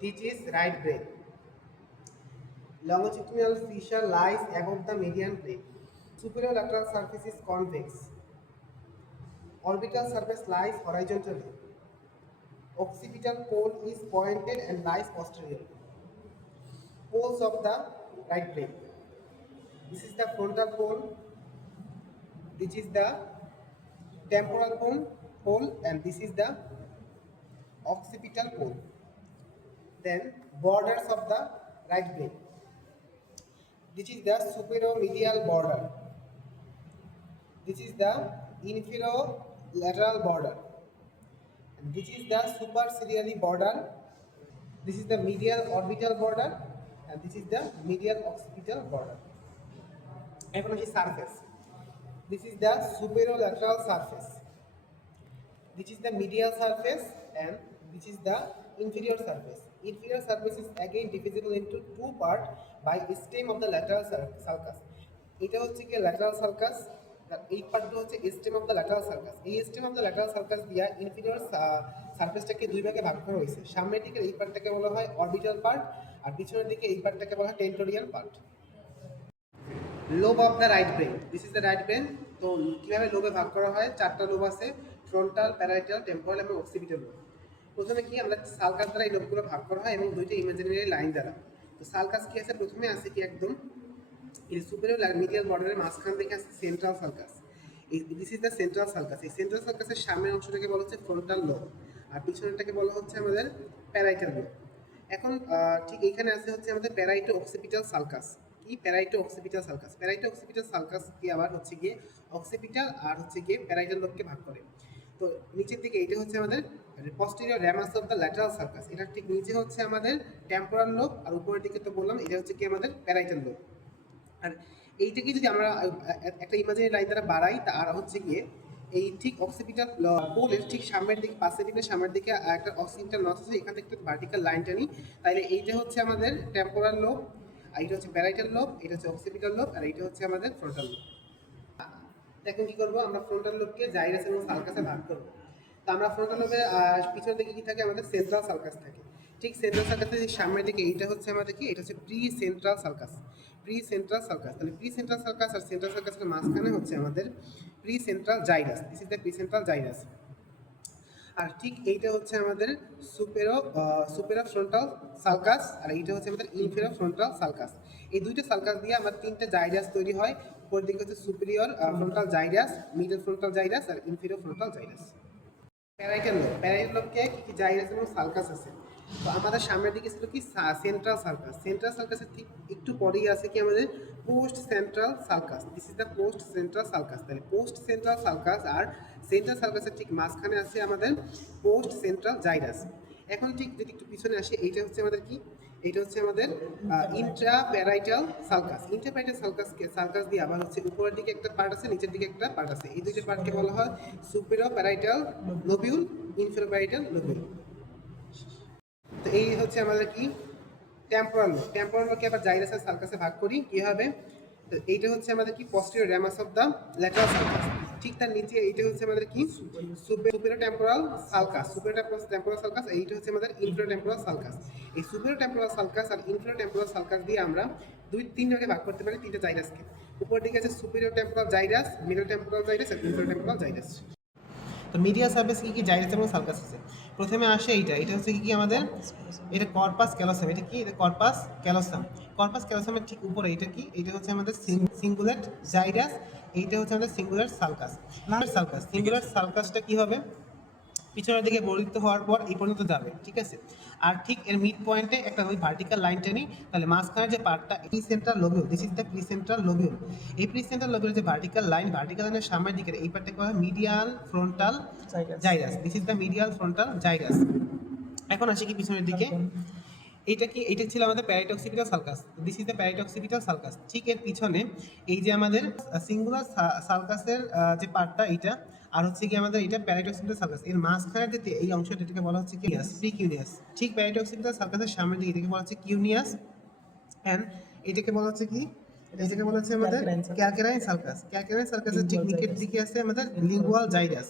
This is right brain. Longitudinal fissure lies above the median plane. Superior lateral surface is convex. Orbital surface lies horizontally. Occipital pole is pointed and lies posteriorly. Poles of the right brain. This is the frontal pole. This is the temporal pole, and this is the occipital pole. Then borders of the right brain. This is the superomedial border. This is the inferolateral border. And this is the superciliary border. This is the medial orbital border, and this is the medial occipital border. এখন হচ্ছে surface. This is the superolateral surface. This is the medial surface, and this is the inferior surface. Inferior surface is again divisible into two parts by stem of the lateral sulcus. এটা হচ্ছে কি lateral sulcus, এই পার্টটা হচ্ছে stem of the lateral sulcus. এই stem of the lateral sulcus দিয়া inferior সারফেসটাকে দুই ভাগে ভাগ করা হয়েছে। সামনের দিকের এই পার্টটাকে বলা হয় অরবিটাল পার্ট, আর পিছনের দিকে এই পার্টটাকে বলা হয় tentorial part. Lobe of the right brain, this is the right brain. তো কীভাবে লোবে ভাগ করা হয়? চারটা লোব আছে, ফ্রন্টাল, প্যারাইটাল, টেম্পোরাল এবং অক্সিপিটাল লোব। প্রথমে কি আমরা সালকাস দ্বারা এই লোবগুলো ভাগ করা হয় এবং দুইটা ইমাজিনারি লাইন দ্বারা। তো সালকাস কি আছে? প্রথমে আছে কি একদম এই সুপিরিয়র মিডিয়াল বর্ডারের মাঝখান থেকে আছে central sulcus. This is the central sulcus. এই সেন্ট্রাল সালকাসের সামনের অংশটাকে বলা হচ্ছে ফ্রন্টাল লোব, আর পিছনেরটাকে বলা হচ্ছে আমাদের প্যারাইটাল লোব। এখন ঠিক এইখানে আছে হচ্ছে আমাদের প্যারাইটো অক্সিপিটাল সালকাস। কি? প্যারাইটো অক্সিপিটাল সালকাস। প্যারাইটো অক্সিপিটাল সালকাস কি আবার হচ্ছে গিয়ে অক্সিপিটাল আর হচ্ছে গিয়ে প্যারাইটাল লোবকে ভাগ করে। তো নিচের দিকে এইটা হচ্ছে আমাদের posterior ramus of the lateral sulcus. এটা ঠিক নিচে হচ্ছে আমাদের টেম্পোরাল লোব, আর উপরের দিকে তো বললাম এটা হচ্ছে কি আমাদের প্যারাইটাল লোব। আর এইটাকে যদি আমরা একটা ইমাজিনারি লাইন দ্বারা বাড়াই, আর হচ্ছে গিয়ে এই ঠিক অক্সিপিটাল পোলের ঠিক সামনের দিকে, পাশের দিকে সামনের দিকে একটা অক্সিপিটাল নচ আছে, এখান থেকে একটা ভার্টিক্যাল লাইন টানি, তাহলে এইটা হচ্ছে আমাদের টেম্পোরাল লোব, আর এটা হচ্ছে প্যারাইটাল লোব, এটা হচ্ছে অক্সিপিটাল লোব, আর এইটা হচ্ছে আমাদের ফ্রন্টাল লোব। দেখুন কি করবো আমরা, ফ্রন্টাল লোবকে জাইরাস এবং সালকাসে ভাগ করবো। তো আমরা ফ্রন্টাল লোবের পিছনের দিকে কি থাকে? আমাদের সেন্ট্রাল সালকাস থাকে। ঠিক সেন্ট্রাল সালকাসের সামনের দিকে এইটা হচ্ছে আমাদের কি? এটা হচ্ছে pre central sulcus. Pre central sulcus, তাহলে প্রি সেন্ট্রাল সালকাস আর সেন্ট্রাল সালকাসের মাঝখানে হচ্ছে আমাদের pre central gyrus. This is the pre central gyrus. আর ঠিক এইটা হচ্ছে আমাদের সুপেরো ফ্রন্টাল সালকাস, আর এইটা হচ্ছে আমাদের ইনফেরো ফ্রন্টাল সালকাস। এই দুইটা সালকাস দিয়ে আমার তিনটা জাইরাস তৈরি হয়। উপর দিকে হচ্ছে superior frontal gyrus, middle frontal gyrus, আর inferior frontal gyrus. Parietal lobe, parietal লোবকে কি কি জাইরাস এবং সালকাস আছে। তো আমাদের সামনের দিকে ছিল কি সেন্ট্রাল সালকাস। সেন্ট্রাল সালকাসের ঠিক একটু পরেই আছে কি আমাদের post central sulcus. This is the post central sulcus. তাহলে পোস্ট সেন্ট্রাল সালকাস আর সেন্ট্রাল সালকাসের ঠিক মাঝখানে আছে আমাদের পোস্ট সেন্ট্রাল জাইরাস। এখন ঠিক যদি একটু পিছনে আসে, এইটা হচ্ছে আমাদের কি? এইটা হচ্ছে আমাদের ইন্ট্রাপ্যারাইটাল সালকাস। ইন্ট্রাপ্যারাইটাল সালকাস দিয়ে আবার হচ্ছে উপরের দিকে একটা পার্ট আছে, নিচের দিকে একটা পার্ট আছে। এই দুইটা পার্টকে বলা হয় সুপেরোপ্যারাইটাল লোবিউল, ইনফেরোপ্যারাইটাল লোবিউল। তো এই হচ্ছে আমাদের কি টেম্পোরাল লোব। টেম্পোরাল লোবকে আবার জাইরাস আর সালকাসে ভাগ করি কিভাবে? তো এইটা হচ্ছে আমাদের কি posterior ramus of the lateral sulcus. ঠিক তার নিচে এইটা হচ্ছে আমাদের কি superior temporal sulcus. Superior temporal sulcus, এইটা হচ্ছে আমাদের ইনফেরিয়র টেম্পোরাল সালকাস। এই সুপেরিয়র টেম্পোরাল সালকাস আর ইনফেরিয়র টেম্পোরাল সালকাস দিয়ে আমরা তিন ভাগে ভাগ করতে পারি তিনটা জাইরাসকে। উপর দিকে আছে superior temporal gyrus, middle temporal gyrus, আর ইনফেরিয়র টেম্পোরাল জাইরাস। তো মিডিয়াল সারফেস কি কি জাইরাস এবং সালকাস আছে। প্রথমে আসে এটা হচ্ছে কি আমাদের, এটা কর্পাস ক্যালোসাম। এটা কি? এটা কর্পাস ক্যালোসাম। কর্পাস ক্যালোসামের ঠিক উপরে এটা কি? এটা হচ্ছে আমাদের সিঙ্গুলেট জাইরাস, এইটা হচ্ছে আমাদের সিঙ্গুলার সালকাস। সালকাস সিঙ্গুলার সালকাসটা কি হবে? পিছনের দিকে বর্ধিত হওয়ার পর এই পর্যন্ত যাবে, ঠিক আছে। আর ঠিক এর মিড পয়েন্টে একটা ওই ভার্টিক্যাল লাইন টেনি, তাহলে মাঝখানে যে পার্টটা pre central lobule, this is the pre central lobule. এই প্রি সেন্ট্রাল লোবিউলের যে ভার্টিক্যাল লাইনের সামনের দিকে এই পার্টটাকে বলা হয় medial frontal gyrus. This is the medial frontal gyrus. এখন আসি কি পিছনের দিকে, এইটা কি? এইটা ছিল আমাদের parieto occipital sulcus. This is the parieto occipital sulcus. ঠিক এর পিছনে এই যে আমাদের সিঙ্গুলার সালকাসের যে পার্টটা এইটা, আর হচ্ছে কি আমাদের এটা প্যারাইটক্সিপিটাল সালকাস। এর মাঝখানে যেতে এই অংশটা, এটাকে বলা হচ্ছে কিউনিয়াস, প্রিকিউনিয়াস। ঠিক প্যারাইটক্সিপিটাল সালকাসের সামনের দিকে এটাকে বলা হচ্ছে কিউনিয়াস, এন্ড এটাকে বলা হচ্ছে কি? এটাকে বলা হচ্ছে আমাদের ক্যালকেরাইন সালকাস। ক্যালকেরাইন সালকাসের ঠিক নিচের দিকে আছে আমাদের লিঙ্গুয়াল জাইরাস।